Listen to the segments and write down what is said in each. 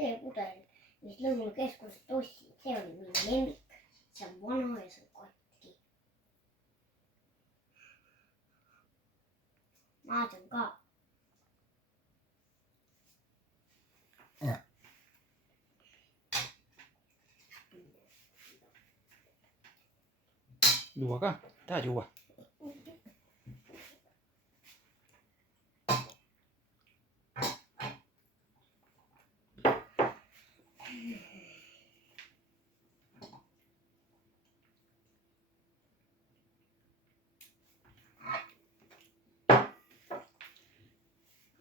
teepudel, mis Lõuna keskusest ostsin, see oli minu lemmik. See on vana ja see on katki. Maadlen ka. Juua ka? Tahad juua?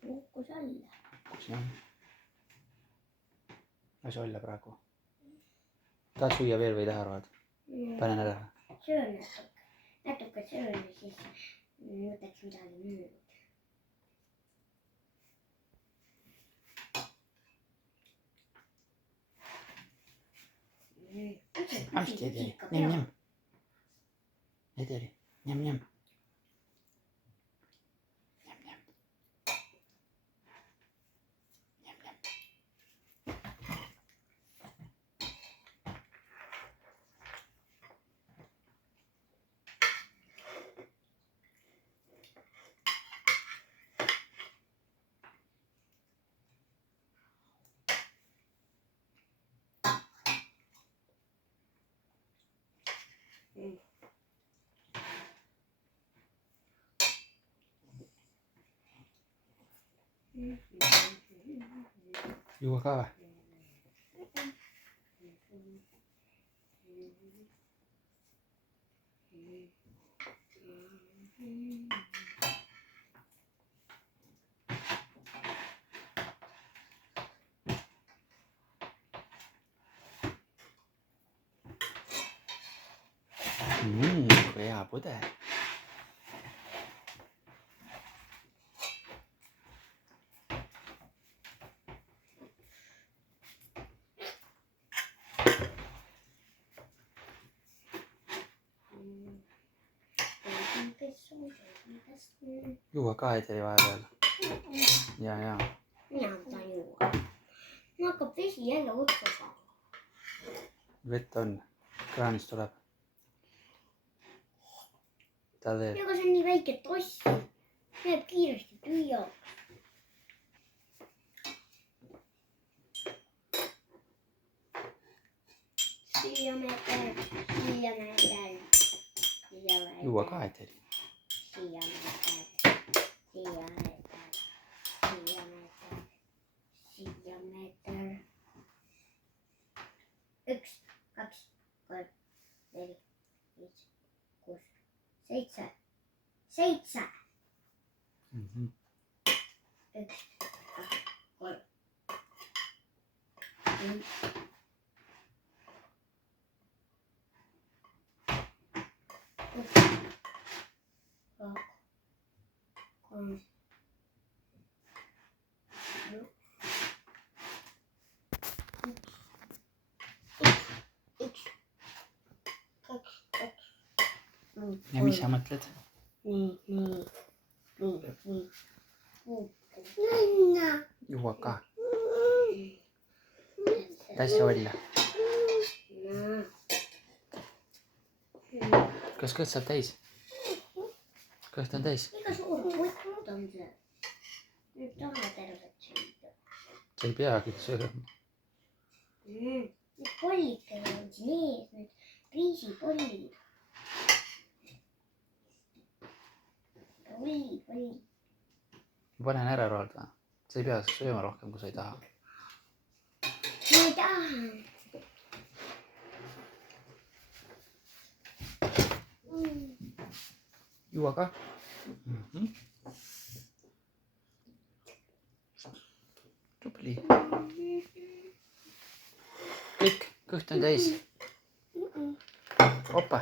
Kukkus alla. Lase olla praegu. Tahad süüa veel või ei taha arvad? Panen ära. Söön natuke söön ja siis mõtleks midagi muud. Hästi edeli. Njam-njam. Edeli. Njam-njam. Njam-njam. Njam-njam. Juua ka või? Kui hea pudel. Juua ka edeli vahepeal. Ja. Mina tahan juua. Mul hakkab vesi jälle otsa saama. Vett on. Kraanist tuleb. Tahad veel? Aga see on nii väike toss. Läheb kiiresti tühjaks. Siia meeter. Juua ka edeli. Siia meeter. 1, 2, 3, 4, 5, 6, 7. 7. 1, 2, 3. 1. 3. Ja mis sa mõtled? Nii. Juua ka. Lase olla. Kas kõht saab täis? Kõht on täis? Iga suur pott on see. Nüüd taha tervet süüa. Sa ei peagi sööma. Need pollikad on siin ees, need riisipollid. Polli. Ma panen ära roolda. Sa ei pea sööma rohkem, kui sa ei taha. Ma ei taha. Juua ka. Tubli. Kõik, kõht on täis. Opa.